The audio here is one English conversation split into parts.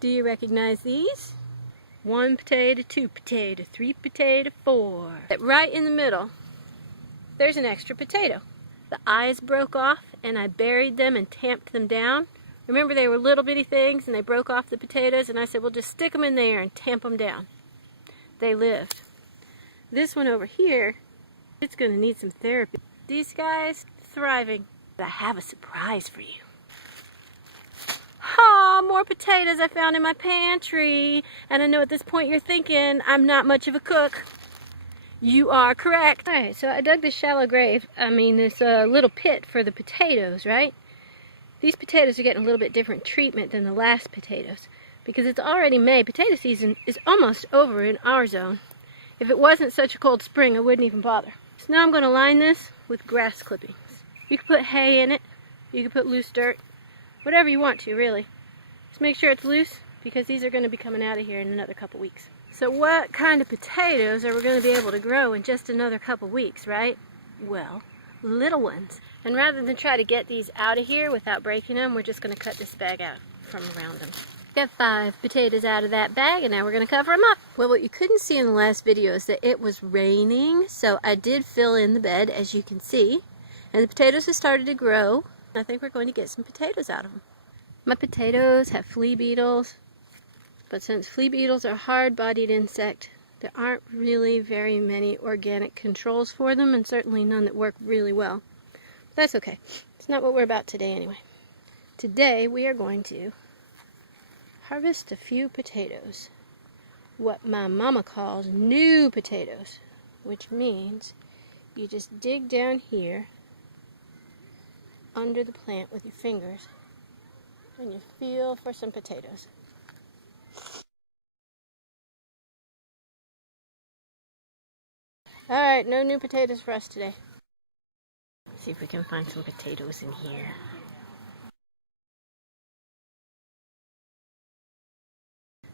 Do you recognize these? 1 potato, 2 potato, 3 potato, 4. Right in the middle, there's an extra potato. The eyes broke off and I buried them and tamped them down. Remember, they were little bitty things and they broke off the potatoes, and I said, well, just stick them in there and tamp them down. They lived. This one over here, it's going to need some therapy. These guys, thriving. But I have a surprise for you. Aw, more potatoes I found in my pantry. And I know at this point you're thinking I'm not much of a cook. You are correct. Alright, so I dug this shallow grave, this little pit for the potatoes, right? These potatoes are getting a little bit different treatment than the last potatoes because it's already May. Potato season is almost over in our zone. If it wasn't such a cold spring, I wouldn't even bother. So now I'm going to line this with grass clippings. You can put hay in it, you can put loose dirt, whatever you want to, really. Just make sure it's loose because these are going to be coming out of here in another couple weeks. So what kind of potatoes are we going to be able to grow in just another couple weeks, right? Well, little ones. And rather than try to get these out of here without breaking them, we're just going to cut this bag out from around them. Got 5 potatoes out of that bag, and now we're going to cover them up. Well, what you couldn't see in the last video is that it was raining, so I did fill in the bed, as you can see. And the potatoes have started to grow. I think we're going to get some potatoes out of them. My potatoes have flea beetles, but since flea beetles are a hard-bodied insect, there aren't really very many organic controls for them, and certainly none that work really well. But that's okay. It's not what we're about today anyway. Today we are going to harvest a few potatoes. What my mama calls new potatoes, which means you just dig down here under the plant with your fingers and you feel for some potatoes. Alright, no new potatoes for us today. Let's see if we can find some potatoes in here.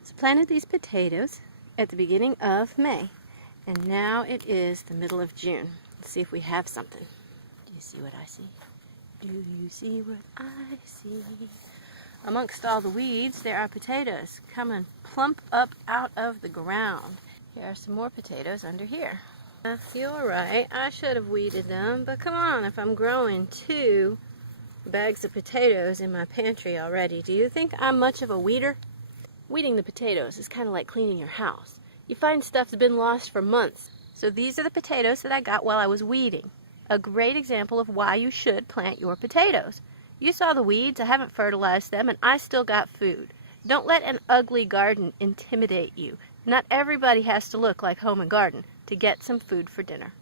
So planted these potatoes at the beginning of May, and now it is the middle of June. Let's see if we have something. Do you see what I see? Do you see what I see? Amongst all the weeds, there are potatoes coming plump up out of the ground. Here are some more potatoes under here. You're right, I should have weeded them, but come on, if I'm growing 2 bags of potatoes in my pantry already, do you think I'm much of a weeder? Weeding the potatoes is kind of like cleaning your house. You find stuff that's been lost for months. So these are the potatoes that I got while I was weeding. A great example of why you should plant your potatoes. You saw the weeds, I haven't fertilized them, and I still got food. Don't let an ugly garden intimidate you. Not everybody has to look like Home and Garden to get some food for dinner.